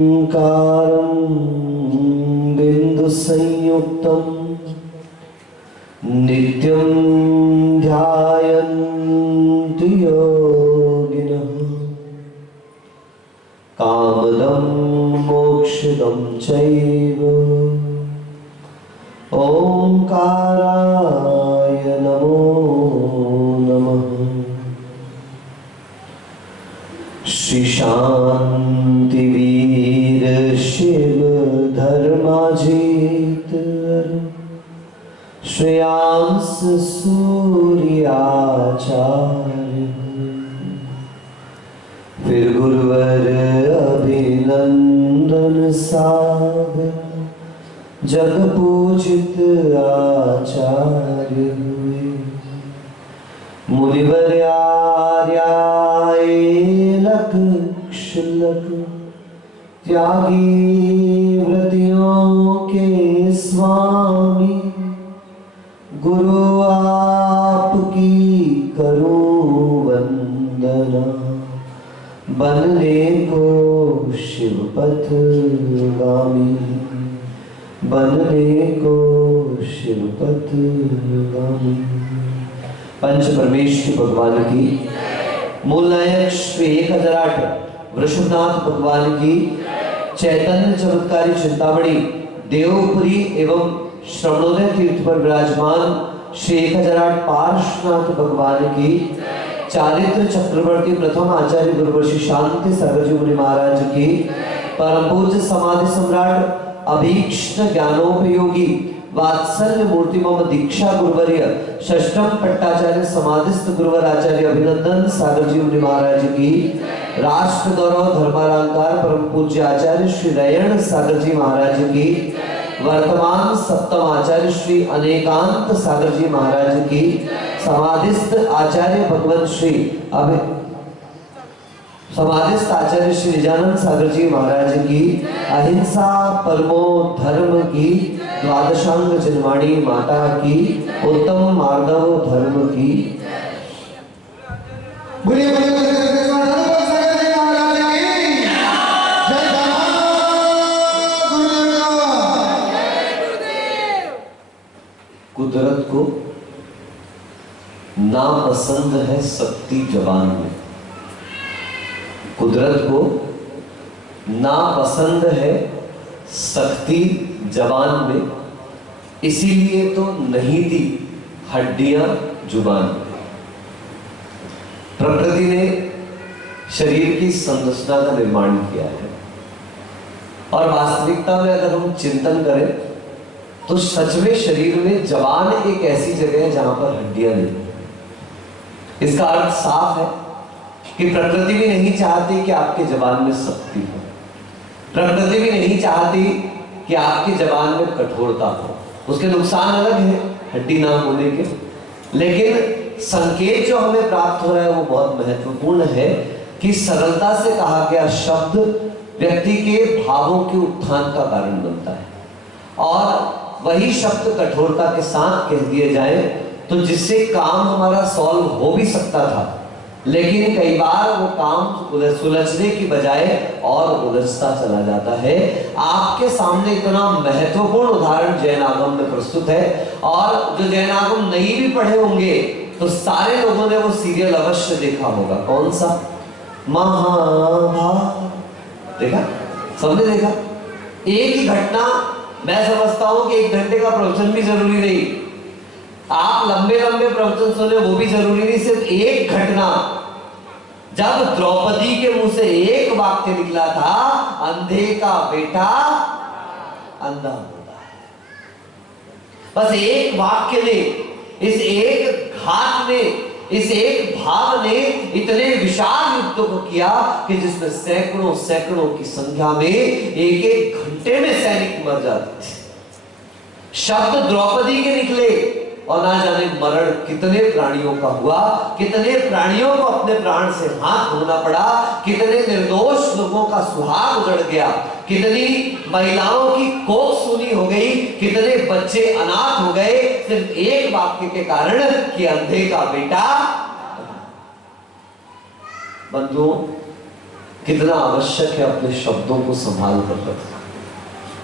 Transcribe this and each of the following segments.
ओंकारं बिन्दुसंयुक्तं नित्यं ध्यायन्ति योगिनः कामदं मोक्षदं चैव ओंकाराय नमो नमः। श्री शांतिवीर शिव धर्माजीत श्रेयांस सूर्याचार्य फिर गुरुवर अभिनंदन सागर जग पूजित आचार्य हुए। मुनिवर आर्याय लख क्षुलक त्यागी व्रतियों के स्वामी गुरु आपकी करूं वंदना बनने को शिवपथ गामी बनने को शिवपथ गामी। पंच परमेश्वर भगवान की मूल नायक श्री 1008 वृषभनाथ भगवान की चैतन्य चमत्कारी चिंतामणि देवपुरी एवं श्रवणोदय तीर्थ पर विराजमान श्री 1008 पार्श्वनाथ भगवान की चारित्र चक्रवर्ती प्रथम आचार्य गुरुवर्षि शांति सागर जी मुनि महाराज की परम पूज्य समाधि सम्राट अभीक्ष्ण ज्ञानोपयोगी वात्सल्य मूर्ति मम दीक्षा गुरुवर्य षष्ठम पट्टाचार्य समाधिस्थ गुरुवर आचार्य अभिनंदन सागर जी मुनि महाराज की राष्ट्र गौरव धर्मालंकार परम पूज्य आचार्य श्री रयण सागर जी महाराज की वर्तमान सप्तम आचार्य श्री अनेकांत सागर जी महाराज की समाधिस्थ आचार्य भगवान श्री समाधिस्थ आचार्य श्री निजानंद सागर जी महाराज की अहिंसा परमो धर्म की द्वादशांग जनवाणी माता की उत्तम माधव धर्म की कुदरत को नापसंद है सख्ती जबान में। कुदरत को नापसंद है सख्ती जबान में, इसीलिए तो नहीं दी हड्डियां जुबान में। प्रकृति ने शरीर की संरचना का निर्माण किया है और वास्तविकता में अगर हम चिंतन करें तो सच में शरीर में जबान एक ऐसी जगह है जहां पर हड्डियां नहीं। इसका अर्थ साफ है कि प्रकृति भी नहीं चाहती कि आपके जबान में सख्ती हो, प्रकृति भी नहीं चाहती कि आपकी जबान में कठोरता हो। उसके नुकसान अलग है हड्डी ना होने के, लेकिन संकेत जो हमें प्राप्त हो रहा है वो बहुत महत्वपूर्ण है कि सरलता से कहा गया शब्द व्यक्ति के भावों के उत्थान का कारण बनता है और वही शब्द कठोरता के साथ कह दिए जाए तो जिससे काम हमारा सॉल्व हो भी सकता था, लेकिन कई बार वो काम सुलझने की बजाय और उलझता चला जाता है। आपके सामने इतना महत्वपूर्ण उदाहरण जैन आगम में प्रस्तुत है और जो जैन आगम नहीं भी पढ़े होंगे तो सारे लोगों ने वो सीरियल अवश्य देखा होगा। कौन सा? महाभारत। देखा? सबने देखा? एक ही घटना, मैं समझता हूं कि 1 घंटे का प्रवचन भी जरूरी नहीं, आप लंबे लंबे प्रवचन सुने वो भी जरूरी नहीं, सिर्फ एक घटना जब द्रौपदी के मुंह से एक वाक्य निकला था, अंधे का बेटा अंधा होता है। बस एक वाक्य ने, इस एक घात ने, इस एक भाव ने इतने विशाल युद्ध को किया कि जिसमें सैकड़ों सैकड़ों की संख्या में एक एक घंटे में सैनिक मर जाते थे। शब्द द्रौपदी के निकले और ना जाने मरण कितने प्राणियों का हुआ, कितने प्राणियों को अपने प्राण से हाथ धोना पड़ा, कितने निर्दोष लोगों का सुहाग उजड़ गया, कितनी महिलाओं की कोख सूनी हो गई, कितने बच्चे अनाथ हो गए सिर्फ एक वाक्य के कारण कि अंधे का बेटा। बंधुओं, कितना आवश्यक है अपने शब्दों को संभाल कर रखना,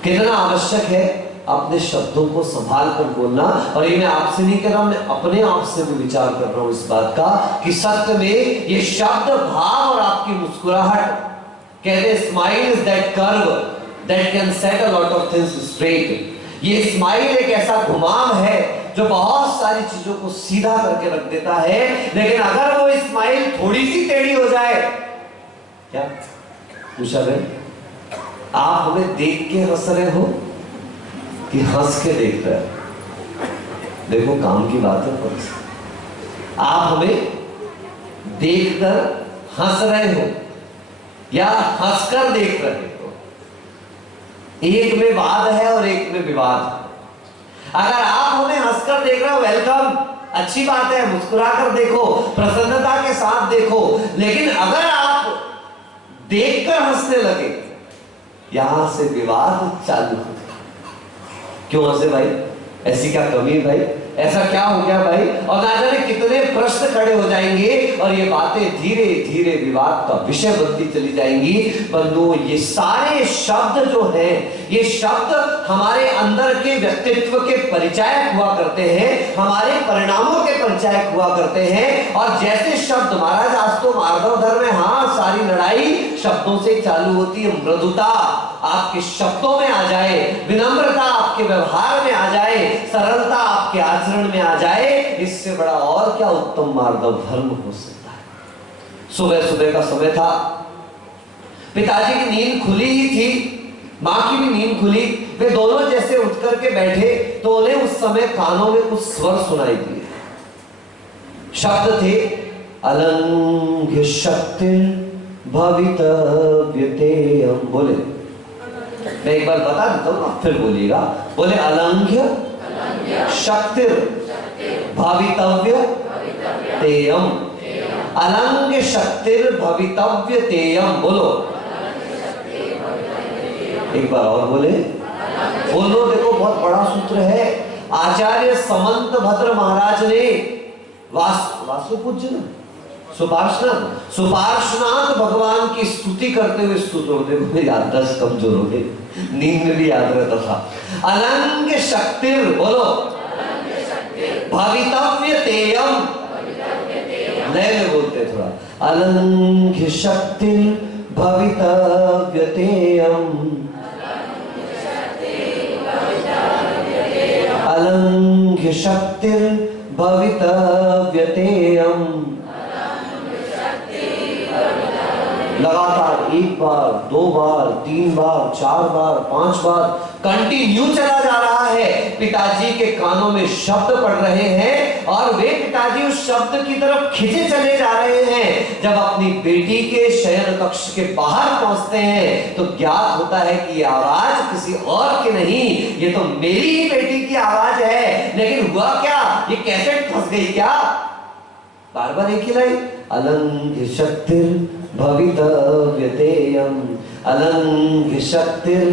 कितना आवश्यक है अपने शब्दों को संभाल कर बोलना। और ये मैं आपसे नहीं कह रहा, मैं अपने आप से भी विचार कर रहा हूं इस बात का कि सत्य में ये शब्द, भाव और आपकी मुस्कुराहट, कहते हैं smile is that curve that can set a lot of things straight. ये स्माइल एक ऐसा घुमाव है जो बहुत सारी चीजों को सीधा करके रख देता है, लेकिन अगर वो स्माइल थोड़ी सी टेढ़ी हो जाए, क्या पूछा गया, आप हमें देख के हंस रहे हो कि हंस के देख रहे हो? देखो काम की बात है। आप हमें देखकर हंस रहे हो या हंसकर देख रहे हो, एक में वाद है और एक में विवाद है। अगर आप हमें हंसकर देख रहे हो, वेलकम, अच्छी बात है, मुस्कुरा कर देखो, प्रसन्नता के साथ देखो। लेकिन अगर आप देखकर हंसने लगे, यहां से विवाद चालू हो गया। क्यों हंसे भाई? ऐसी क्या कमी है भाई? ऐसा क्या हो गया भाई? और ना जाने कितने प्रश्न खड़े हो जाएंगे और ये बातें धीरे धीरे विवाद का विषय बनती चली जाएंगी। बंधुओं, ये सारे शब्द जो हैं, ये शब्द हमारे अंदर के व्यक्तित्व के परिचायक हुआ करते हैं, हमारे परिणामों के परिचायक हुआ करते हैं। और जैसे शब्द, महाराज आज तो माधव धर्म में, हाँ, सारी लड़ाई शब्दों से चालू होती है। मृदुता आपके शब्दों में आ जाए, विनम्रता आपके व्यवहार में आ जाए, सरलता आपके आचरण में आ जाए, इससे बड़ा और क्या उत्तम मार्गव धर्म हो सकता है। सुबह सुबह का समय था, पिताजी की नींद खुली ही थी, मां की भी नींद खुली। वे दोनों जैसे उठ करके बैठे तो उन्हें उस समय कानों में कुछ स्वर सुनाई दिए। शब्द थे, अलंघ्य शक्ति भवितव्यतेयम्। बोले, मैं एक बार बता देता हूं, आप फिर बोलिएगा। बोले, अलंघ्य शक्तिर भवितव्य तेयम्। अलंघ्य शक्तिर भवितव्य तेयम्। बोलो एक बार और बोले, बोलो। देखो बहुत बड़ा सूत्र है। आचार्य समंत भद्र महाराज ने वासुपूज्य सुपार्श्वनाथ भगवान की स्तुति करते हुए सूत्रों, देखो याददाश्त कमजोर हो गई, नींद में भी याद रहता था। अलंघ्य शक्तिर, बोलो, भवितव्य तेयम्। नए में बोलते हैं थोड़ा, अलंघ्य शक्तिर भवितव्य तेयम्। अलंघ्य शक्तिर भवितव्य तेयम्। लगातार एक बार, दो बार, तीन बार, चार बार, पांच बार कंटिन्यू चला जा रहा है। पिताजी के कानों में शब्द पड़ रहे हैं और वे पिताजी उस शब्द की तरफ खिंचे चले जा रहे हैं। जब अपनी बेटी के शयन कक्ष के बाहर पहुंचते हैं तो ज्ञात होता है कि ये आवाज किसी और की नहीं, ये तो मेरी ही बेटी की आवाज है। लेकिन हुआ क्या, ये कैसेट फंस गई क्या? बार बार एक ही लाइन, अलंघ्य शक्तिर भवितव्य तेयम्। अलंघ्य शक्तिर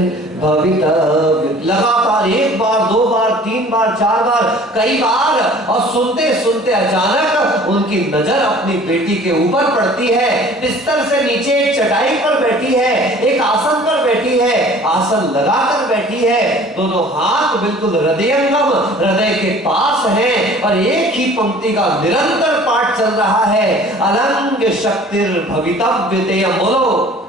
भवितव्य, लगातार एक बार, दो बार, तीन बार, चार बार, कई बार। और सुनते सुनते अचानक उनकी नजर अपनी बेटी के ऊपर पड़ती है। बिस्तर से नीचे एक चटाई पर बैठी है, एक आसन पर बैठी है, आसन लगाकर बैठी है। दोनों हाथ बिल्कुल हृदयंगम, हृदय के पास हैं और एक ही पंक्ति का निरंतर पाठ चल रहा है, अलंघ्य शक्तिर भवितव्य तेयम्। बोलो।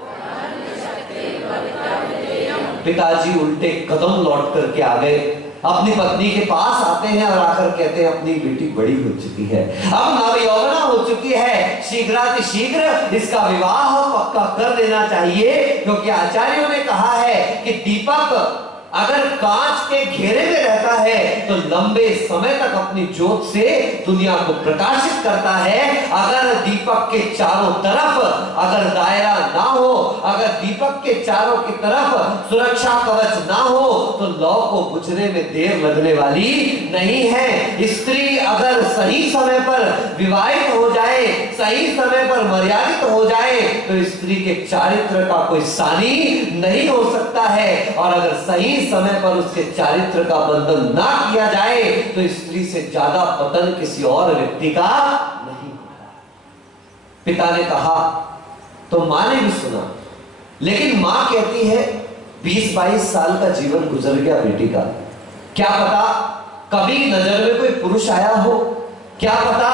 पिताजी उल्टे कदम लौट करके आ गए, अपनी पत्नी के पास आते हैं और आकर कहते हैं, अपनी बेटी बड़ी हो चुकी है, अब नवयौवना हो चुकी है, शीघ्र इसका विवाह पक्का कर देना चाहिए। क्योंकि आचार्यों ने कहा है कि दीपक अगर कांच के घेरे में रहता है तो लंबे समय तक अपनी ज्योत से दुनिया को प्रकाशित करता है। अगर दीपक के चारों तरफ अगर दायरा ना हो, अगर दीपक के चारों की तरफ सुरक्षा कवच ना हो तो लौ को बुझने में देर लगने वाली नहीं है। स्त्री अगर सही समय पर विवाहित हो जाए, सही समय पर मर्यादित हो जाए तो स्त्री के चारित्र का कोई सानी नहीं हो सकता है। और अगर सही समय पर उसके चारित्र का बंधन ना किया जाए तो स्त्री से ज्यादा पतन किसी और व्यक्ति का नहीं होता। पिता ने कहा तो माँ ने भी सुना, लेकिन माँ कहती है 20-22 साल का जीवन गुजर गया बेटी का, क्या पता कभी नजर में कोई पुरुष आया हो, क्या पता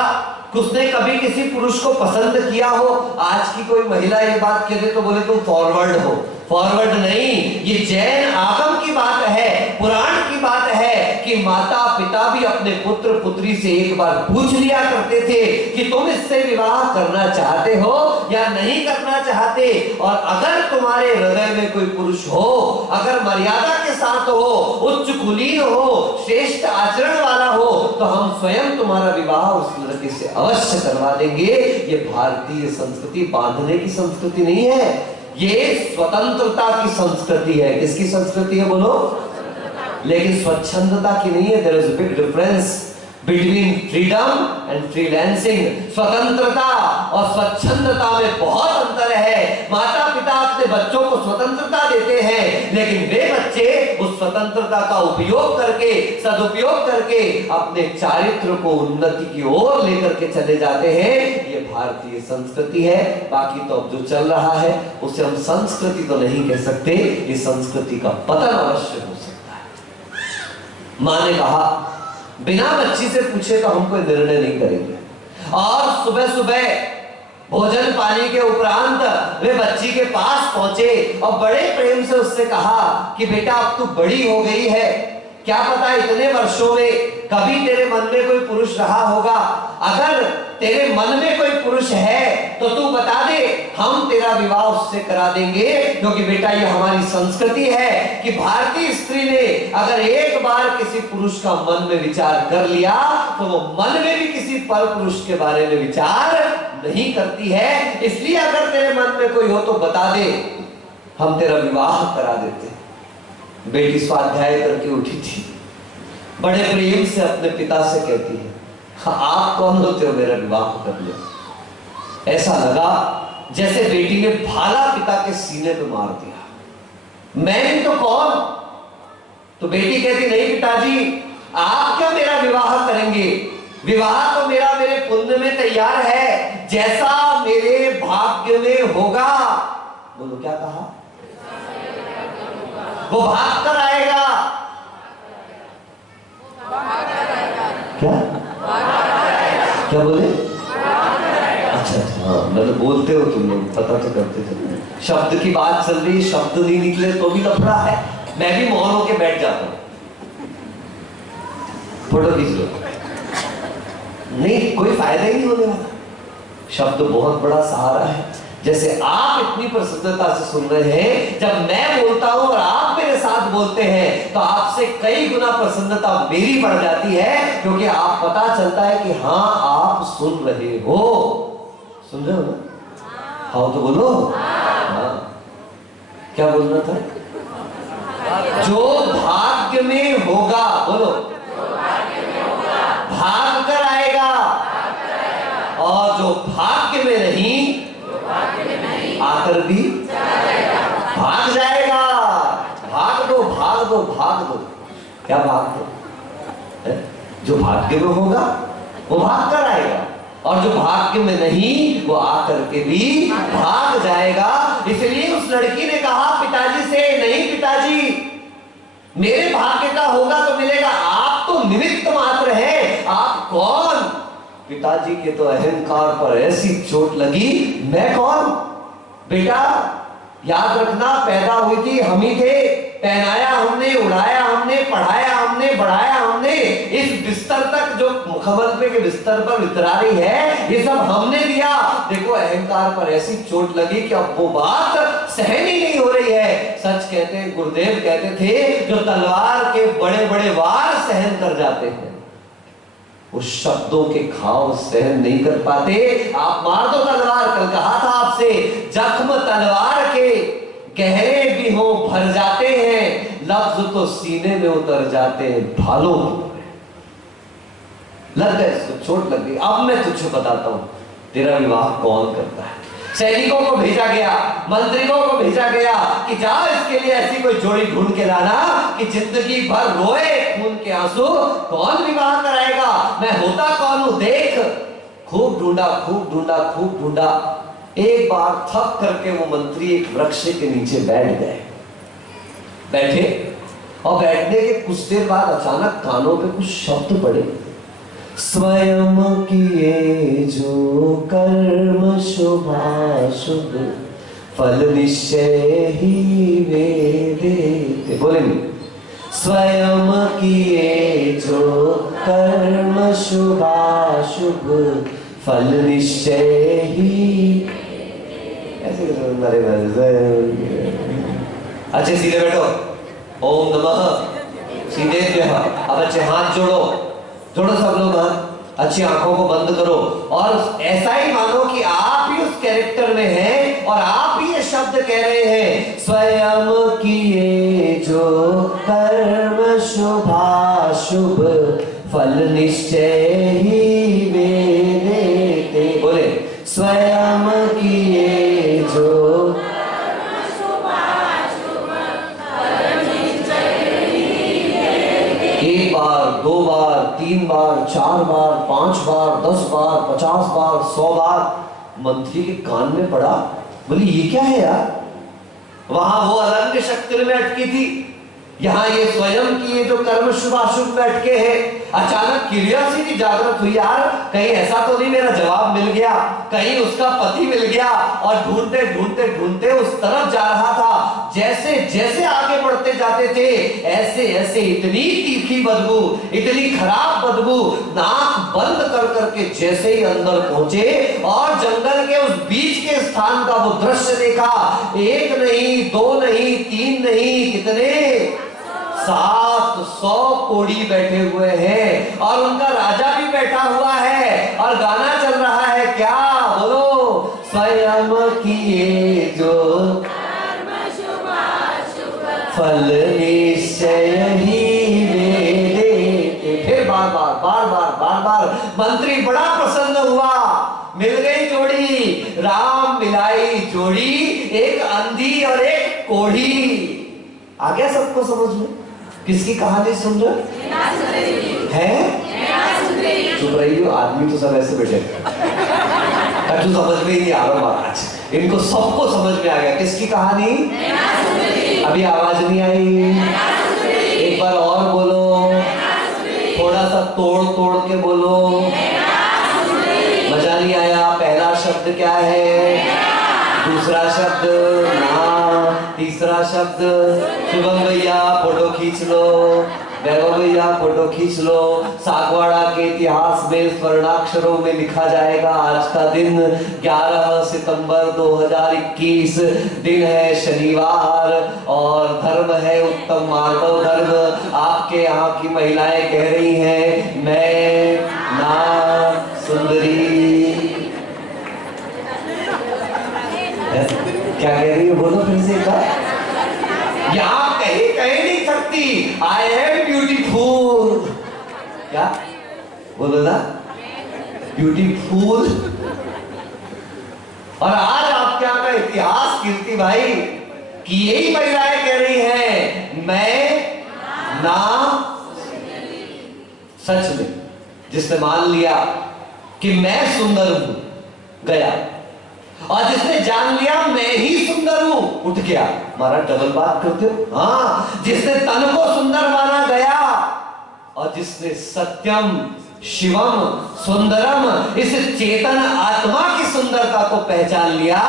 उसने कभी किसी पुरुष को पसंद किया हो। आज की कोई महिला ये बात कह दे तो बोले तुम फॉरवर्ड हो। फॉरवर्ड नहीं, ये जैन आगम की बात है, पुराण की बात है कि माता पिता भी अपने पुत्र पुत्री से एक बार पूछ लिया करते थे कि तुम इससे विवाह करना चाहते हो या नहीं करना चाहते, और अगर तुम्हारे हृदय में कोई पुरुष हो, अगर मर्यादा के साथ हो, उच्च कुलीन हो, श्रेष्ठ आचरण वाला हो, तो हम स्वयं तुम्हारा विवाह उस लड़के से अवश्य करवा देंगे। ये भारतीय संस्कृति बांधने की संस्कृति नहीं है, ये स्वतंत्रता की संस्कृति है। किसकी संस्कृति है बोलो? लेकिन स्वच्छंदता की नहीं है। There is a big difference between freedom and freelancing. स्वतंत्रता और स्वच्छंदता में बहुत अंतर है। माता पिता अपने बच्चों को स्वतंत्रता देते हैं, लेकिन वे बच्चे उस स्वतंत्रता का उपयोग करके, सदुपयोग करके अपने चारित्र को उन्नति की ओर लेकर के चले जाते हैं। ये भारतीय संस्कृति है। बाकी तो अब जो चल रहा है उसे हम संस्कृति तो नहीं कह सकते, ये संस्कृति का पतन अवश्य हो सकता है। मां ने कहा बिना बच्ची से पूछे तो हम कोई निर्णय नहीं करेंगे। और सुबह सुबह भोजन पानी के उपरांत वे बच्ची के पास पहुंचे और बड़े प्रेम से उससे कहा कि बेटा अब तू बड़ी हो गई है, क्या पता इतने वर्षों में कभी तेरे मन में कोई पुरुष रहा होगा। अगर तेरे मन में कोई पुरुष है तो तू बता दे, हम तेरा विवाह उससे करा देंगे। क्योंकि बेटा ये हमारी संस्कृति है कि भारतीय स्त्री ने अगर एक बार किसी पुरुष का मन में विचार कर लिया तो वो मन में भी किसी पर पुरुष के बारे में विचार नहीं करती है। इसलिए अगर तेरे मन में कोई हो तो बता दे, हम तेरा विवाह करा देते। बेटी स्वाध्याय करके उठी थी, बड़े प्रेम से अपने पिता से कहती है, आप कौन होते हो मेरा विवाह कर लिया। ऐसा लगा जैसे बेटी ने भाला पिता के सीने पे मार दिया। मैं तो कौन? तो बेटी कहती नहीं पिताजी, आप क्या मेरा विवाह करेंगे? विवाह तो मेरा मेरे पुण्य में तैयार है, जैसा मेरे भाग्य में होगा। बोलो क्या कहा? वो भाग कर आएगा। क्या क्या बोले? अच्छा अच्छा, हाँ मतलब बोलते हो तुम लोग, पता तो करते थे। शब्द की बात चल रही, शब्द नहीं निकले तो भी लफड़ा है। मैं भी मौन होके बैठ जाता हूं। फोटो खींच लो, नहीं कोई फायदा ही नहीं होने वाला। शब्द बहुत बड़ा सहारा है। जैसे आप इतनी प्रसन्नता से सुन रहे हैं, जब मैं बोलता हूं और आप मेरे साथ बोलते हैं तो आपसे कई गुना प्रसन्नता मेरी बढ़ जाती है, क्योंकि आप पता चलता है कि हाँ आप सुन रहे हो। सुन रहे हो ना? हाँ तो बोलो। हाँ क्या बोलना था? जो भाग्य में होगा, बोलो भाग कर आएगा, और जो भाग्य में नहीं आकर भी भाग जाएगा। भाग दो भाग दो भाग दो। क्या भाग दो? जो भाग्य में होगा वो भाग कर आएगा, और जो भाग्य में नहीं वो आकर के भी भाग जाएगा। इसलिए उस लड़की ने कहा पिताजी से, नहीं पिताजी मेरे भाग्य का होगा तो मिलेगा, आप तो निमित्त मात्र है। आप कौन? पिताजी के तो अहंकार पर ऐसी चोट लगी, मैं कौन? बेटा याद रखना, पैदा हुई थी हम ही थे, पहनाया हमने, उड़ाया हमने, पढ़ाया हमने, बढ़ाया हमने, इस बिस्तर तक जो मुखमंत्री के बिस्तर पर वितरा रही है ये सब हमने दिया। देखो अहंकार पर ऐसी चोट लगी कि अब वो बात सहन ही नहीं हो रही है। सच कहते हैं, गुरुदेव कहते थे, जो तलवार के बड़े बड़े वार सहन कर जाते हैं उस शब्दों के घाव सहन नहीं कर पाते। आप मार दो तलवार, कल कहा था आपसे, जख्म तलवार के गहरे भी हो भर जाते हैं, लफ्ज तो सीने में उतर जाते हैं भालों की। लग गए, इसको चोट लग गई। अब मैं तुझे बताता हूं तेरा विवाह कौन करता है। सैनिकों को भेजा गया, मंत्रियों को भेजा गया कि जाओ इसके लिए ऐसी कोई जोड़ी ढूंढ के लाना कि जिंदगी भर रोए खून के आंसू। कौन विवाह कराएगा? मैं होता कौन हूं देख। खूब ढूंढा खूब ढूंढा खूब ढूंढा, एक बार थक करके वो मंत्री एक वृक्ष के नीचे बैठ गए। बैठे और बैठने के कुछ देर बाद अचानक कानों पे कुछ शब्द पड़े। स्वयं किए जो कर्म शुभाशुभ फल निश्चय ही वे देते। बोलेंगे, स्वयं किए जो कर्म शुभाशुभ फल निश्चय ही। ऐसे अच्छे सीधे बैठो। ओम नमः सीधे। अब अच्छे हाथ जोड़ो, जोड़ो सब लोग हाथ। अच्छी आंखों को बंद करो और ऐसा ही मानो कि आप ही उस कैरेक्टर में हैं और आप ही ये शब्द कह रहे हैं, स्वयं किए जो कर्म शुभाशुभ फल निश्चय ही वे देते। बोले, स्वयं किए जो कर्म शुभाशुभ फल निश्चय ही वे देते। एक बार, दो बार, तीन बार, चार बार, 5 बार, 10 बार, 50 बार, 100 बार मंत्री के कान में पड़ा। बोली, ये क्या है यार? वहां वो अलंग शक्ति में अटकी थी, यहाँ ये स्वयं की ये जो कर्म शुभाशुभ में अटके हैं। अचानक क्यूरियोसिटी जागृत हुई, यार कहीं ऐसा तो नहीं मेरा जवाब मिल गया, कहीं उसका पति मिल गया। और ढूंढते ढूंढते ढूंढते उस तरफ जा रहा था। जैसे जैसे आगे बढ़ते जाते थे ऐसे ऐसे इतनी तीखी बदबू, इतनी खराब बदबू, नाक बंद कर करके जैसे ही अंदर पहुंचे और जंगल के उस बीच के स्थान का वो दृश्य देखा। एक नहीं, दो नहीं, तीन नहीं, कितने 700 कोढ़ी बैठे हुए हैं और उनका राजा भी बैठा हुआ है और गाना चल रहा है। क्या? बोलो, स्वयं किए जो कर्म शुभाशुभ फल निश्चय ही वे देते। फिर बार बार बार बार बार बार मंत्री बड़ा प्रसन्न हुआ। मिल गई जोड़ी, राम मिलाई जोड़ी, एक अंधी और एक कोढ़ी। आ गया सबको समझ में? किसकी कहानी सुन रहे हैं? चुप रही हो, आदमी तो सब ऐसे बैठे। तो समझ में ही नहीं आ रहा महाराज, इनको सबको समझ में आ गया। किसकी कहानी? अभी आवाज नहीं आई, एक बार और बोलो, थोड़ा सा तोड़ तोड़ के बोलो। मजा नहीं आया? पहला शब्द क्या है? दूसरा शब्द ना, तीसरा शब्द शुभम भैया फोटो खींच लो, वैभव भैया फोटो खींच लो। सागवाड़ा के इतिहास में स्वर्णाक्षरों में लिखा जाएगा, आज का दिन 11 सितंबर 2021 दिन है, शनिवार, और धर्म है उत्तम मानव धर्म। आपके यहाँ की महिलाएं कह रही हैं, मैं ना सुंदरी। क्या कह रही है? बोलो फिर से का। यहाँ कहीं कहीं नहीं सकती, आई एम ब्यूटीफुल। क्या बोलो ना? ब्यूटीफुल। और आज आपके यहाँ का इतिहास कीर्ति भाई कि यही महिलाएं कह रही हैं, मैं ना। सच में जिसने मान लिया कि मैं सुंदर हूं, गया, और जिसने जान लिया मैं ही सुंदर हूं, उठ गया। हमारा डबल बात करते हो। हाँ, जिसने तन को सुंदर माना, गया, और जिसने सत्यम शिवम सुंदरम इस चेतन आत्मा की सुंदरता को पहचान लिया,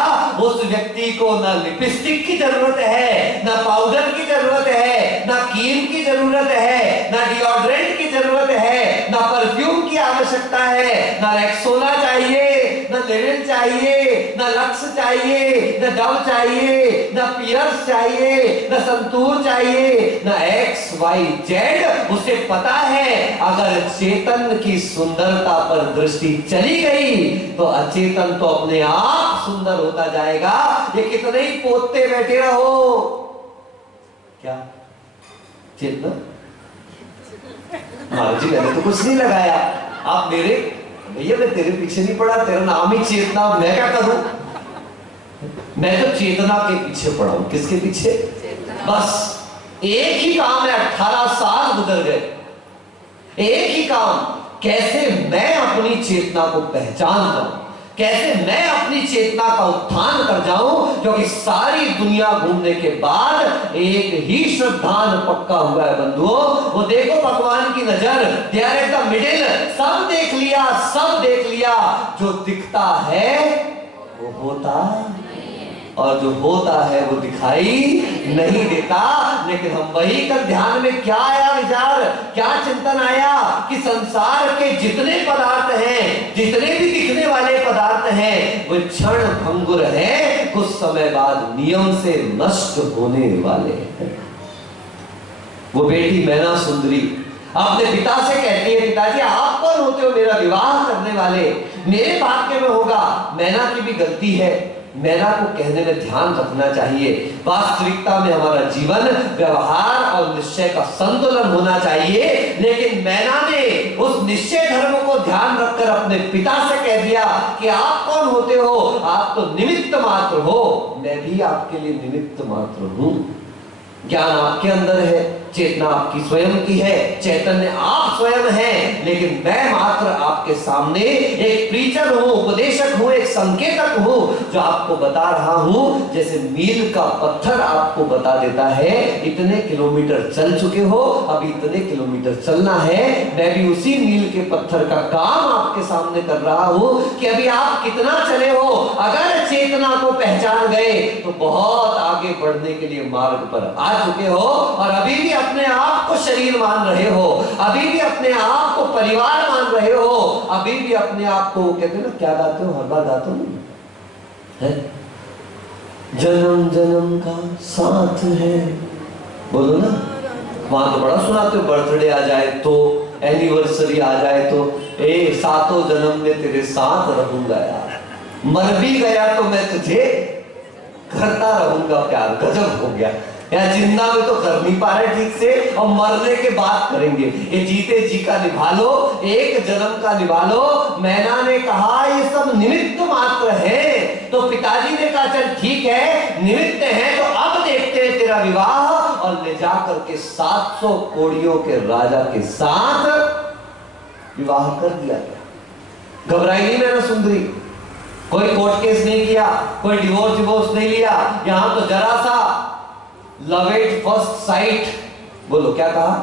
उस व्यक्ति को ना लिपस्टिक की जरूरत है, ना पाउडर की जरूरत है, ना क्रीम की जरूरत है, ना डिओड्रेंट की जरूरत है, ना परफ्यूम की आवश्यकता है, ना रेक्सोना चाहिए, ना लेविन चाहिए, ना लक्स चाहिए, ना डव चाहिए, ना पियर्स चाहिए, ना संतूर चाहिए, ना XYZ। उसे पता है अगर चेतन की सुंदरता पर दृष्टि चली गई तो अचेतन तो अपने आप सुंदर होता जाएगा। ये कितने ही पोतते बैठे रहो। क्या चेतना? महाराज जी मैंने तो कुछ नहीं लगाया, आप मेरे भैया, मैं तेरे पीछे नहीं पड़ा, तेरा नाम ही चेतना, मैं क्या करूं? मैं तो चेतना के पीछे पड़ा हूं। किसके पीछे? बस एक ही काम है, 18 साल गुजर गए, एक ही काम, कैसे मैं अपनी चेतना को पहचान पाऊं, कैसे मैं अपनी चेतना का उत्थान कर जाऊं, क्योंकि सारी दुनिया घूमने के बाद एक ही श्रद्धान पक्का हुआ है बंधुओं। वो देखो भगवान की नजर, they are at the middle, सब देख लिया, सब देख लिया। जो दिखता है वो होता, और जो होता है वो दिखाई नहीं देता। लेकिन हम वही कर, ध्यान में क्या आया विचार, क्या चिंतन आया कि संसार के जितने पदार्थ हैं, जितने भी दिखने वाले पदार्थ हैं, वो क्षण भंगुर है, कुछ समय बाद नियम से नष्ट होने वाले हैं। वो बेटी मैना सुंदरी अपने पिता से कहती है, पिताजी आप कौन होते हो मेरा विवाह करने वाले, मेरे भाग्य में होगा। मैना की भी गलती है, मैना को कहने में ध्यान रखना चाहिए। वास्तविकता में हमारा जीवन, व्यवहार और निश्चय का संतुलन होना चाहिए। लेकिन मैना ने उस निश्चय धर्म को ध्यान रखकर अपने पिता से कह दिया कि आप कौन होते हो, आप तो निमित्त मात्र हो, मैं भी आपके लिए निमित्त मात्र हूं। ज्ञान आपके अंदर है, चेतना आपकी स्वयं की है, चैतन्य आप स्वयं हैं, लेकिन मैं मात्र आपके सामने एक प्रीचर हूं, उपदेशक हूं, एक संकेतक हूं, जो आपको बता रहा हूं। जैसे मील का पत्थर आपको बता देता है इतने किलोमीटर चल चुके हो, अभी इतने किलोमीटर चलना है। मैं भी उसी मील के पत्थर का काम आपके सामने कर रहा हूं कि अभी आप कितना चले हो। अगर चेतना को पहचान गए तो बहुत आगे बढ़ने के लिए मार्ग पर आ चुके हो, और अभी भी अपने आप को शरीर मान रहे हो, अभी भी अपने आप को परिवार मान रहे हो, अभी भी अपने आप को कहते हैं ना, क्या गाते हो, हर बार गाते हो है, जन्म जन्म का साथ है, बोलो ना। वहां तो बड़ा सुनाते हो, बर्थडे आ जाए तो, एनिवर्सरी आ जाए तो, ए सातों जन्म में तेरे साथ रहूंगा यार, मर भी गया तो मैं तुझे करता रहूंगा प्यार। गजब हो गया यार, जिंदा में तो कर नहीं पा रहे ठीक से, और मरने के बाद करेंगे। ये जीते जी का निभा लो, एक जन्म का निभा लो। मैना ने कहा ये सब निमित्त मात्र है, तो पिताजी ने कहा चल ठीक है, निमित्त है, तो अब देखते हैं तेरा विवाह। और ले जाकर के 700 कोड़ियों के राजा के साथ विवाह कर दिया गया। घबराई नहीं मैना सुंदरी, कोई कोर्ट केस नहीं किया, कोई डिवोर्स नहीं लिया। यहां तो जरा सा लव एट फर्स्ट साइट, बोलो क्या कहा,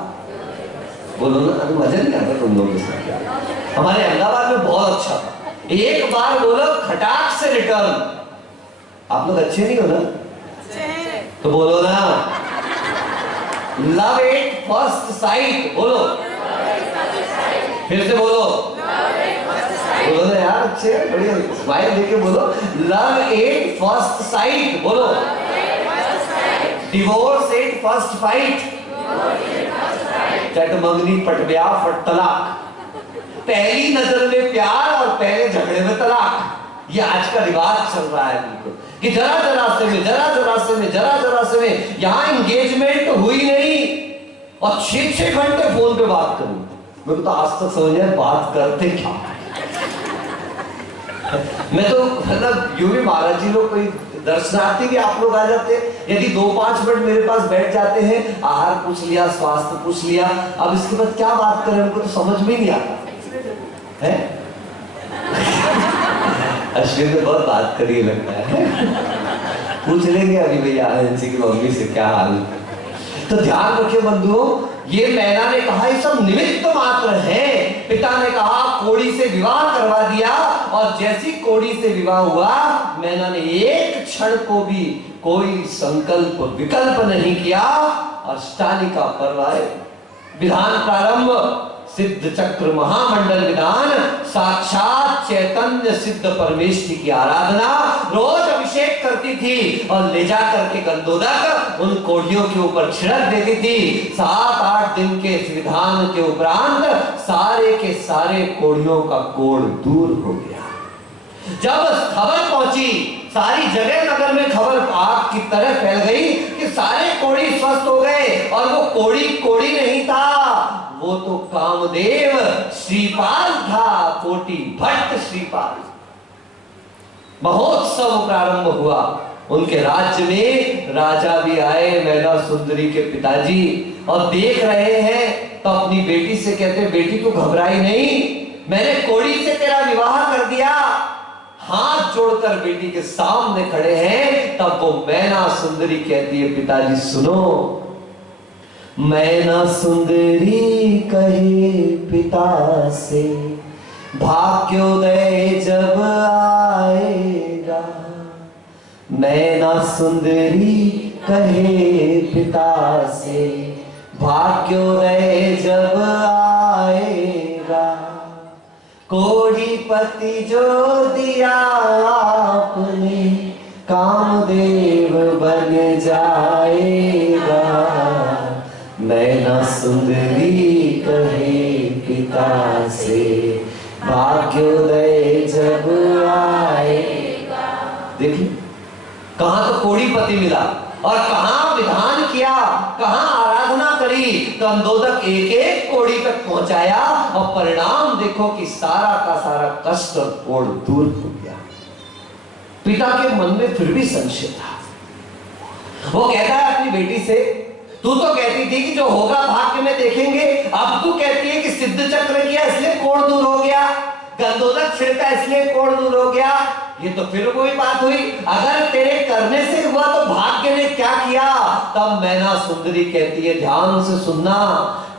बोलो ना, अभी मजा नहीं आता तुम लोगों के साथ। हमारे अहमदाबाद में बहुत अच्छा था, एक बार बोलो खटाक से रिटर्न। आप लोग अच्छे नहीं हो ना, तो बोलो ना, लव एट फर्स्ट साइट, बोलो फिर से बोलो, बोलो ना यार, अच्छे बढ़िया स्माइल देके बोलो, लव एट फर्स्ट साइट, बोलो, डिवोर्स एट फर्स्ट फाइट, चट मंगनी पट ब्याह फट तलाक, पहली नजर में प्यार और पहले झगड़े में तलाक। ये आज का रिवाज चल रहा है बिल्कुल, कि जरा जरा से में, जरा जरा से में, जरा जरा से में, यहां एंगेजमेंट हुई नहीं और 6-6 घंटे फोन पे बात करूं। मेरे को तो आज तक समझ आया बात करते क्या। मैं तो मतलब यूं भी महाराज जी लोग, कोई दर्शनार्थी भी आप लोग आ जाते, यदि 2-5 मिनट मेरे पास बैठ जाते हैं, आहार पूछ लिया, स्वास्थ्य पूछ लिया, अब इसके बाद क्या बात करें उनको तो समझ में नहीं आता है। अश्विन ने बहुत बात करी लगता है, पूछ लेंगे अभी भैया आनंद जी की मम्मी से क्या हाल। तो ध्यान रखिए बंधुओं, ये मैना ने कहा ये सब निमित्त मात्र है। पिता ने कहा कोड़ी से विवाह करवा दिया, और जैसी कोड़ी से विवाह हुआ, मैना ने एक क्षण को भी कोई संकल्प विकल्प नहीं किया। अष्टालिका पर्व आए, विधान प्रारंभ, सिद्ध चक्र महामंडल विधान, साक्षात चैतन्य सिद्ध परमेश्वरी की आराधना रोज अभिषेक करती थी, और ले जा करके गंधोदक उन कोड़ियों के ऊपर छिड़क देती थी। 7-8 दिन के इस विधान के उपरांत सारे के सारे कोड़ियों का कोड़ दूर हो गया। जब खबर पहुंची, सारी जगह नगर में खबर आग की तरह फैल गई कि सारे कोड़ी स्वस्थ हो गए, और वो कोड़ी कोड़ी नहीं था, वो तो कामदेव श्रीपाल था, कोटि भट्ट श्रीपाल। महोत्सव प्रारंभ हुआ, उनके राज्य में राजा भी आए, मैना सुंदरी के पिताजी, और देख रहे हैं तो अपनी बेटी से कहते, बेटी तू घबराई नहीं, मैंने कोड़ी से तेरा विवाह कर दिया, हाथ जोड़कर बेटी के सामने खड़े हैं, तब वो मैना सुंदरी कहती है, पिताजी सुनो। मैना सुंदरी कहे पिता से, भाग्योदय जब आएगा। मैना सुंदरी कहे पिता से, भाग्योदय जब आएगा। कोड़ीपति जो दिया आपने, कामदेव बन जाएगा। मैना सुंदरी कहे पिता से, भाग्योदय जब आएगा। देखिए कहां तो कोड़ीपति मिला और कहां विधान किया, कहां आराधना करी, कंदोदक एक एक कोड़ी तक पहुंचाया और परिणाम देखो कि सारा का सारा कष्ट और कोड़ दूर हो गया। पिता के मन में फिर भी संशय था। वो कहता है अपनी बेटी से, तू तो कहती थी कि जो होगा भाग्य में देखेंगे, अब तू कहती है कि सिद्ध चक्र किया इसलिए कोड़ दूर हो गया, गंधोदक छिड़का इसलिए कोड़ दूर हो गया। ये तो फिर वही बात हुई, अगर तेरे करने से हुआ तो भाग्य ने क्या किया। तब मैना सुंदरी कहती है, ध्यान से सुनना,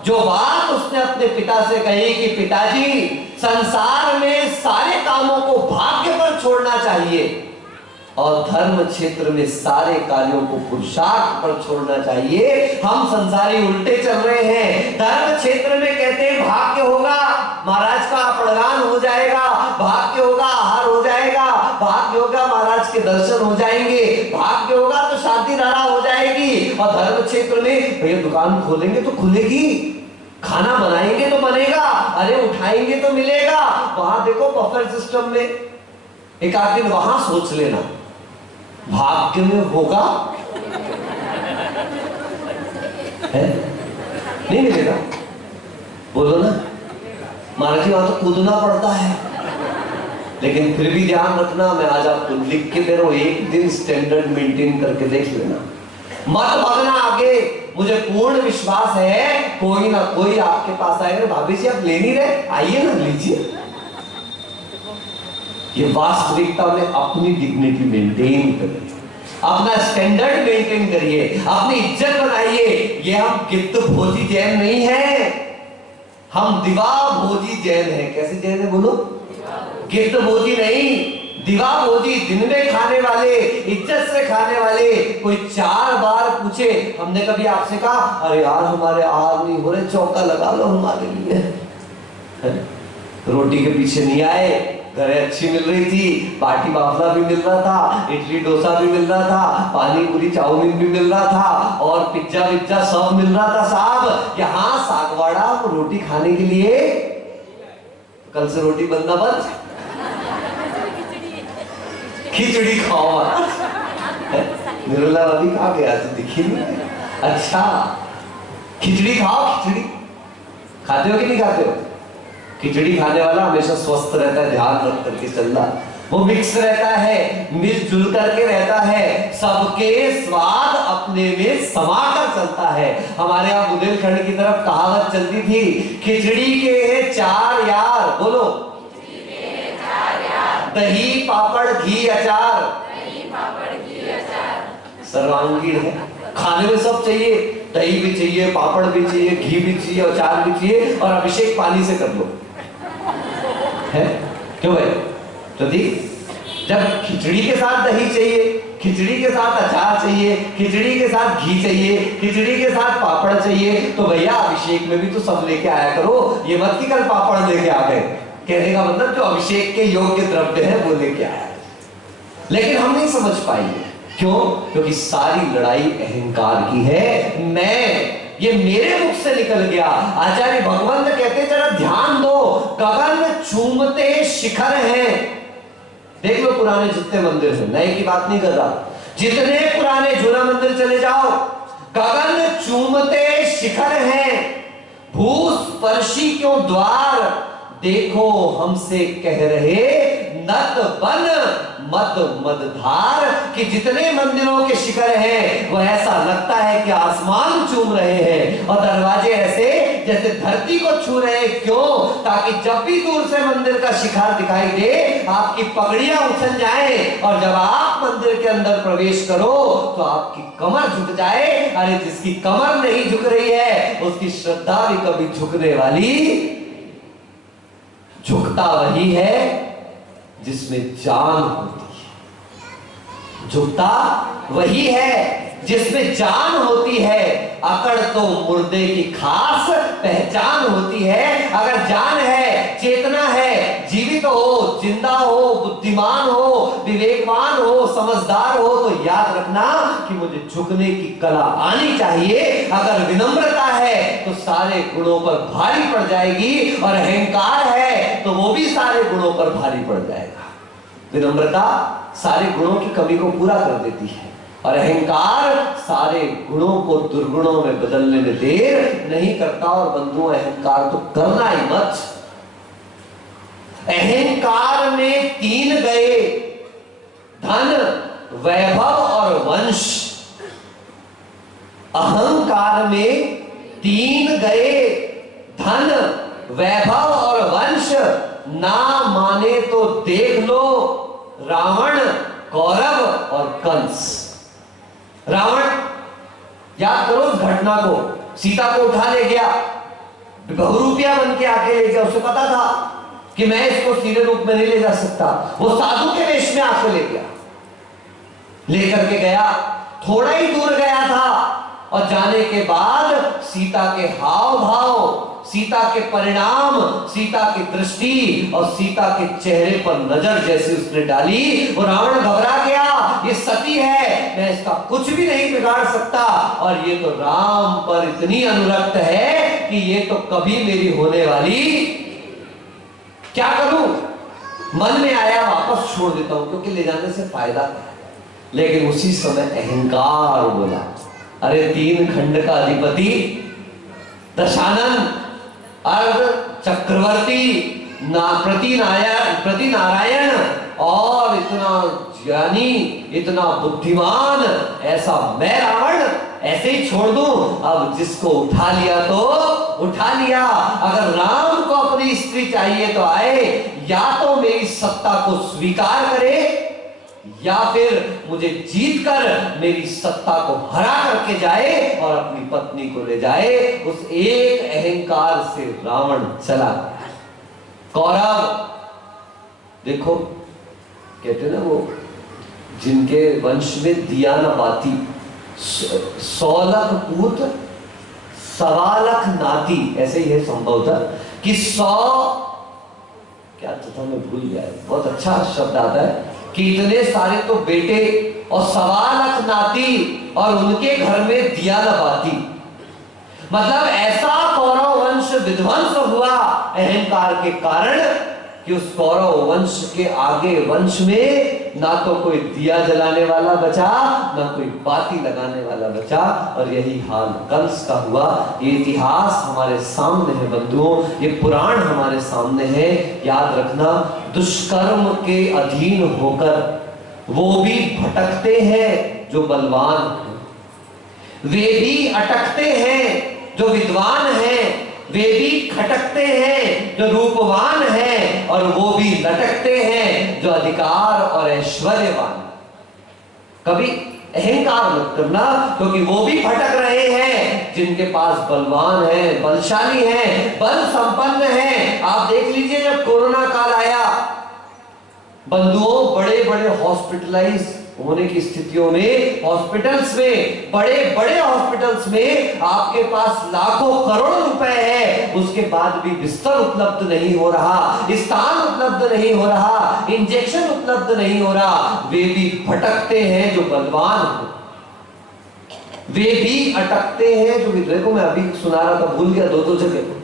जो बात उसने अपने पिता से कही कि पिताजी संसार में सारे कामों को भाग्य पर छोड़ना चाहिए और धर्म क्षेत्र में सारे कार्यों को पुरुषार्थ पर छोड़ना चाहिए। हम संसारी उल्टे चल रहे हैं। धर्म क्षेत्र में कहते हैं भाग्य होगा, महाराज का अपराध हो जाएगा, भाग्य होगा आहार हो जाएगा, भाग्य होगा महाराज के दर्शन हो जाएंगे, भाग्य होगा तो शादी धारा हो जाएगी। और धर्म क्षेत्र में भैया दुकान खोलेंगे तो खुलेगी, खाना बनाएंगे तो बनेगा, अरे उठाएंगे तो मिलेगा। वहां देखो बफर सिस्टम में एक आध दिन वहां सोच लेना, भाग्य में होगा है नहीं मिलेगा, बोलो ना महाराज जी, वहां तो कूदना पड़ता है। लेकिन फिर भी ध्यान रखना, मैं आज आपको लिख के दे रहा हूं, एक दिन स्टैंडर्ड मेंटेन करके देख लेना, मत भागना आगे। मुझे पूर्ण विश्वास है कोई ना कोई आपके पास आएगा, भाभी जी आप ले नहीं रहे, आइए ना लीजिए। ये वास्तविकता में अपनी डिग्निटी मेंटेन करिए, अपना स्टैंडर्ड मेंटेन करिए, अपनी इज्जत बनाइए। ये हम गिद्ध भोजी जैन नहीं है, हम दिवा भोजी जैन है। कैसे जैन है बोलो? गिद्ध भोजी नहीं, दिवा भोजी, दिन में खाने वाले, इज्जत से खाने वाले। कोई 4 बार पूछे, हमने कभी आपसे कहा अरे यार हमारे आहार नहीं हो रहे, चौका लगा लो हमारे लिए। रोटी के पीछे नहीं आए, घरे अच्छी मिल रही थी, बाटी बाफला भी मिल रहा था, इडली डोसा भी मिल रहा था, पानी पूरी चाउमीन भी मिल रहा था और पिज्जा विज्जा सब मिल रहा था साहब। यहाँ सागवाड़ा रोटी खाने के लिए, कल से रोटी बनना बंद, खिचड़ी खाओ। निर्मला भाभी कहाँ गया तो दिखी नहीं। अच्छा खिचड़ी खाओ, खिचड़ी खाते हो कि नहीं खाते हो? खिचड़ी खाने वाला हमेशा स्वस्थ रहता है, ध्यान रख करके चलना। वो मिक्स रहता है, मिलजुल करके रहता है, सबके स्वाद अपने में समाकर चलता है। हमारे यहाँ बुंदेलखंड की तरफ कहावत चलती थी, खिचड़ी के 4 यार, बोलो दही पापड़ घी अचार, सर्वांगीण है। खाने में सब चाहिए, दही भी चाहिए, पापड़ भी चाहिए, घी भी चाहिए, अचार भी चाहिए और अभिषेक पानी से कर लो है। क्यों भाई? तो जब खिचड़ी के साथ दही चाहिए, खिचड़ी के साथ अचार चाहिए, खिचड़ी के साथ घी चाहिए, खिचड़ी के साथ पापड़ चाहिए, तो भैया अभिषेक में भी तो सब लेके आया करो। ये मत कि कल पापड़ लेके आ गए, कहने का मतलब जो अभिषेक के योग्य द्रव्य है वो लेके आया। लेकिन हम नहीं समझ पाएंगे, क्यों? क्योंकि सारी लड़ाई अहंकार की है। मैं, ये मेरे मुख से निकल गया। आचार्य भगवंत कहते जरा ध्यान दो, गगन चूमते शिखर हैं। देख लो पुराने जितने मंदिर हैं, नए की बात नहीं कर रहा, जितने पुराने जूना मंदिर चले जाओ, गगन चूमते शिखर हैं, भूस्पर्शी क्यों द्वार, देखो हमसे कह रहे नत बन मत मदधार। कि जितने मंदिरों के शिखर हैं वो ऐसा लगता है कि आसमान चूम रहे हैं, और दरवाजे ऐसे जैसे धरती को छू रहे हैं। क्यों? ताकि जब भी दूर से मंदिर का शिखर दिखाई दे आपकी पगड़ियां उछल जाएं, और जब आप मंदिर के अंदर प्रवेश करो तो आपकी कमर झुक जाए। अरे जिसकी कमर नहीं झुक रही है उसकी श्रद्धा भी कभी झुकने वाली। झुकता वही है जिसमें जान होती है, झुकता वही है जिसमें जान होती है। अकड़ तो मुर्दे की खास पहचान होती है। अगर जान है, चेतना है, जीवित हो, जिंदा हो, बुद्धिमान हो, विवेकवान हो, समझदार हो, तो याद रखना कि मुझे झुकने की कला आनी चाहिए। अगर विनम्रता है तो सारे गुणों पर भारी पड़ जाएगी, और अहंकार है तो वो भी सारे गुणों पर भारी पड़ जाएगा। विनम्रता सारे गुणों की कमी को पूरा कर देती है, और अहंकार सारे गुणों को दुर्गुणों में बदलने में देर नहीं करता। और बंधुओं, अहंकार तो करना ही मत। अहंकार में 3 गए, धन, वैभव और वंश। अहंकार में 3 गए, धन, वैभव और वंश। ना माने तो देख लो रावण, कौरव और कंस। रावण, याद करो उस घटना को, सीता को उठा ले गया, बहुरूपिया बन के आके ले गया। उसे पता था कि मैं इसको सीधे रूप में नहीं ले जा सकता। वो साधु के वेश में आके ले गया, लेकर के गया। थोड़ा ही दूर गया था, और जाने के बाद सीता के हाव भाव, सीता के परिणाम, सीता की दृष्टि और सीता के चेहरे पर नजर जैसे उसने डाली, वो रावण घबरा गया। ये सती है, मैं इसका कुछ भी नहीं बिगाड़ सकता, और ये तो राम पर इतनी अनुरक्त है कि ये तो कभी मेरी होने वाली। क्या करूं? मन में आया वापस छोड़ देता हूं, क्योंकि ले जाने से फायदा है। लेकिन उसी समय अहंकार बोला, अरे 3 खंड का अधिपति, दशानन, अर्ध चक्रवर्ती, प्रति नारायण, और इतना ज्ञानी, इतना बुद्धिमान, ऐसा मैं रावण ऐसे ही छोड़ दूं? अब जिसको उठा लिया तो उठा लिया। अगर राम को अपनी स्त्री चाहिए तो आए, या तो मेरी सत्ता को स्वीकार करे, या फिर मुझे जीत कर मेरी सत्ता को हरा करके जाए और अपनी पत्नी को ले जाए। उस एक अहंकार से रावण चला गया। कौरव, देखो कहते ना, वो जिनके वंश में दिया न बाती, 100 लाख पूत 1.25 लाख नाती, ऐसे ही है संभवतः कि 100 क्या था, मैं भूल गया, बहुत अच्छा शब्द आता है कि इतने सारे तो बेटे और 1.25 लाख नाती, और उनके घर में दिया न बाती। मतलब ऐसा कौरव वंश विध्वंस हुआ अहंकार के कारण कि उस कौरव वंश के आगे वंश में ना तो कोई दिया जलाने वाला बचा, ना कोई बाती लगाने वाला बचा। और यही हाल कंस का हुआ। ये इतिहास हमारे सामने है बंधुओं, ये पुराण हमारे सामने है। याद रखना, दुष्कर्म के अधीन होकर वो भी भटकते हैं जो बलवान हैं, वे भी अटकते हैं जो विद्वान हैं, वे भी खटकते हैं जो रूपवान हैं, और वो भी लटकते हैं जो अधिकार और ऐश्वर्यवान। कभी अहंकार मत करना, क्योंकि वो भी भटक रहे हैं जिनके पास बलवान है, बलशाली है, बल संपन्न है। आप देख लीजिए, जब कोरोना काल आया, बंधुओं, बड़े बड़े हॉस्पिटलाइज होने की स्थितियों में, हॉस्पिटल्स में, बड़े बड़े हॉस्पिटल्स में आपके पास लाखों करोड़ रुपए है, उसके बाद भी बिस्तर उपलब्ध नहीं हो रहा, स्थान उपलब्ध नहीं हो रहा, इंजेक्शन उपलब्ध नहीं हो रहा। वे भी भटकते हैं जो बलवान हो, वे भी अटकते हैं जो, देखो मैं अभी सुना रहा था, भूल गया 2 जगह।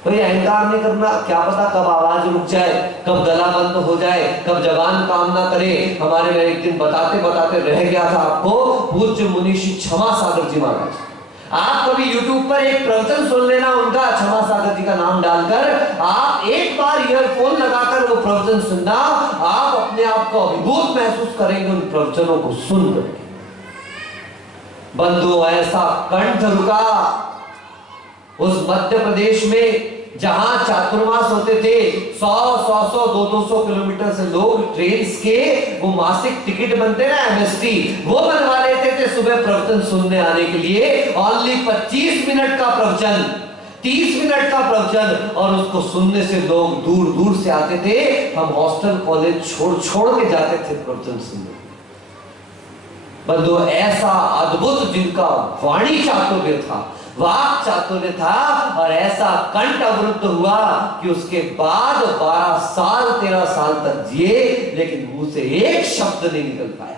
तो ये अहंकार नहीं करना, क्या पता कब आवाज रुक जाए, कब गला बंद हो जाए, कब जबान काम ना करे। हमारे में एक दिन बताते बताते रह गया था आपको, पूज्य मुनीषी क्षमा सागर जी महाराज। आप कभी YouTube पर एक प्रवचन सुन लेना उनका, क्षमा सागर जी का नाम डालकर, आप एक बार ईयरफोन लगाकर वो प्रवचन सुनना, आप अपने आप को अभिभूत महसूस करेंगे उन प्रवचनों को सुनकर। बंधु, ऐसा कंठ रुका उस मध्य प्रदेश में जहां चातुर्मास होते थे, 100, 200 किलोमीटर से लोग ट्रेन के वो मासिक टिकट बनते ना एमएसटी, वो बनवा लेते थे सुबह प्रवचन सुनने आने के लिए। ओनली 25 मिनट का प्रवचन, 30 मिनट का प्रवचन, और उसको सुनने से लोग दूर दूर से आते थे। हम हॉस्टल कॉलेज छोड़ के जाते थे प्रवचन सुनने। बंधु, ऐसा अद्भुत जिनका वाणी चातुर्य था, वाक चातुर्य था, और ऐसा कंठ अवरुद्ध हुआ कि उसके बाद 12 साल 13 साल तक जिए, लेकिन मुंह से एक शब्द नहीं निकल पाया।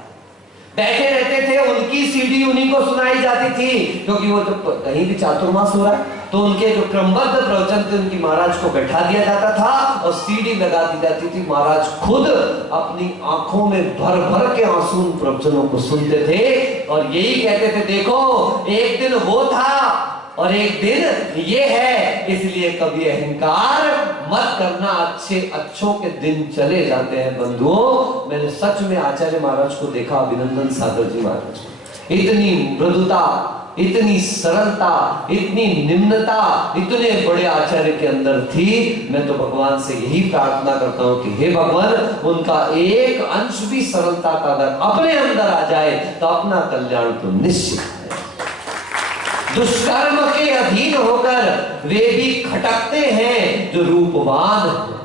बैठे रहते थे, उनकी सीडी उन्हीं को सुनाई जाती थी, क्योंकि वो जब कहीं भी चातुर्मास हो रहा है तो उनके जो क्रमबद्ध प्रवचन थे उनकी महाराज को बैठा दिया जाता था और सीडी लगा दी जाती थी। महाराज खुद अपनी आंखों में भर भर के आंसू उन प्रवचनों को सुनते थे और यही कहते थे, देखो एक दिन वो था और एक दिन ये है, इसलिए कभी अहंकार मत करना, अच्छों के दिन चले जाते हैं। बंधुओं, मैंने सच में आचार्य महाराज को देखा, अभिनंदन सागर जी महाराज को, इतनी मृदुता, इतनी सरलता, इतनी निम्नता, इतने बड़े आचार्य के अंदर थी। मैं तो भगवान से यही प्रार्थना करता हूं कि हे भगवान, उनका एक अंश भी सरलता का अगर अपने अंदर आ जाए तो अपना कल्याण तो निश्चित है। दुष्कर्म के अधीन होकर वे भी खटकते हैं जो रूपवान है।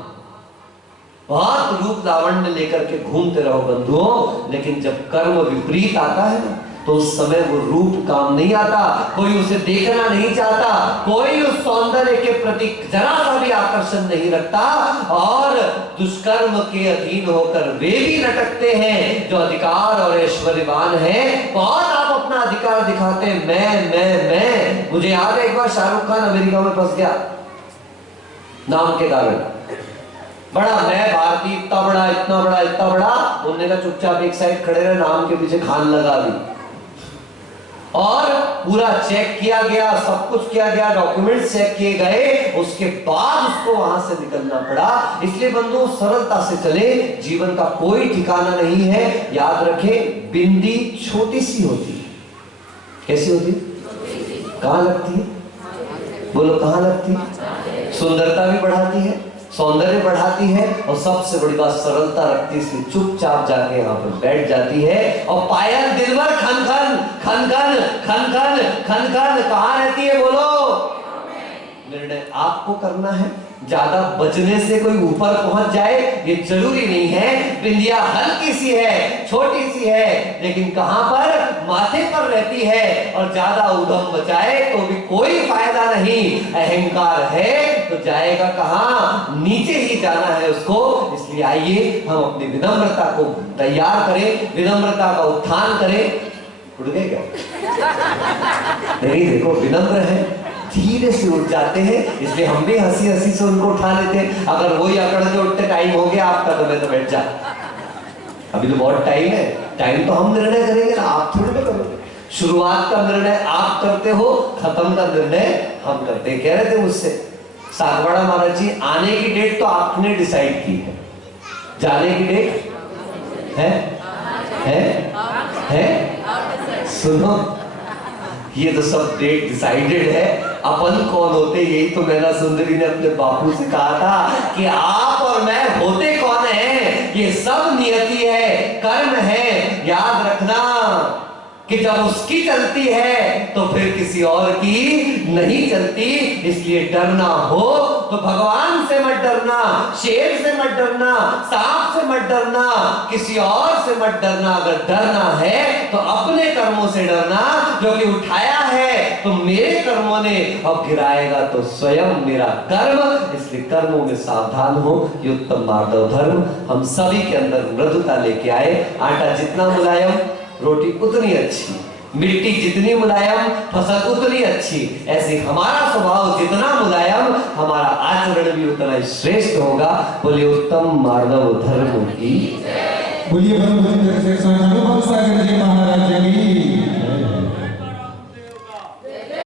बहुत रूप लावण्य लेकर के घूमते रहो बंधुओं, लेकिन जब कर्म विपरीत आता है ना, तो उस समय वो रूप काम नहीं आता, कोई उसे देखना नहीं चाहता, कोई उस सौंदर्य के प्रति जरा सा भी आकर्षण नहीं रखता, और दुष्कर्म के अधीन होकर वे भी लटकते हैं जो अधिकार और ऐश्वर्यवान है। बहुत आप अपना अधिकार दिखाते हैं, मैं। मुझे याद है एक बार शाहरुख खान अमेरिका में फंस गया नाम के कारण, बड़ा मैं भारतीय, इतना बड़ा, इतना बड़ा, इतना बड़ा। उन्होंने कहा चुपचाप एक साइड खड़े रहे, नाम के पीछे खान लगा दी, और पूरा चेक किया गया, सब कुछ किया गया, डॉक्यूमेंट्स चेक किए गए, उसके बाद उसको वहां से निकलना पड़ा। इसलिए बंधु, सरलता से चले, जीवन का कोई ठिकाना नहीं है। याद रखें, बिंदी छोटी सी होती है। कैसी होती है? कहां लगती है? बोलो, कहां लगती है? सुंदरता भी बढ़ाती है, सौंदर्य बढ़ाती है, और सबसे बड़ी बात सरलता रखती है, इसलिए चुपचाप जाके यहाँ पर बैठ जाती है। और पायल दिन भर खन खन खन खन खन खन खन खन कहाँ रहती है? बोलो। निर्णय आपको करना है, ज्यादा बचने से कोई ऊपर पहुंच जाए ये जरूरी नहीं है। बिंदिया हल्की सी है, छोटी सी है, लेकिन कहां पर? माथे पर रहती है, और ज्यादा उधम बचाए तो भी कोई फायदा नहीं। अहंकार है तो जाएगा कहां? नीचे ही जाना है उसको। इसलिए आइए हम अपनी विनम्रता को तैयार करें, विनम्रता का उत्थान करें। उड़ गए क्या? नहीं, देखो विनम्र है, धीरे से उठ जाते हैं, इसलिए हम भी हंसी हंसी से उनको उठा लेते हैं। अगर वही अकड़ के उठते टाइम हो गया आपका, तो मैं तो बैठ जा, अभी तो बहुत टाइम है। टाइम तो हम निर्णय करेंगे ना, आप थोड़ी ना करोगे। शुरुआत का निर्णय आप करते हो, खत्म का निर्णय हम करते हैं। कह रहे थे मुझसे सागवाड़ा महाराज जी, आने की डेट तो आपने डिसाइड की है, जाने की डेट है? सुनो, ये तो सब डेट डिसाइडेड है, अपन कौन होते? यही तो मैना सुंदरी ने अपने बापू से कहा था कि आप और मैं होते कौन हैं? ये सब नियति है, कर्म है। याद रखना कि जब उसकी चलती है तो फिर किसी और की नहीं चलती। इसलिए डरना हो तो भगवान से मत डरना, शेर से मत डरना, सांप से मत डरना, किसी और से मत डरना। अगर डरना है तो अपने कर्मों से डरना, जो कि उठाया है तो मेरे कर्मों ने, अब गिराएगा तो स्वयं मेरा कर्म। इसलिए कर्मों में सावधान हो, ये उत्तम मार्दव धर्म हम सभी के अंदर मृदुता लेके आए। आटा जितना मुलायम, रोटी उतनी अच्छी, मिट्टी जितनी मुलायम, फसल उतनी अच्छी। ऐसे हमारा स्वभाव जितना मुलायम, हमारा आचरण भी उतना श्रेष्ठ होगा। बोलिए उत्तम मार्दव धर्म की, बोलिए भगवान सागर जी महाराज की।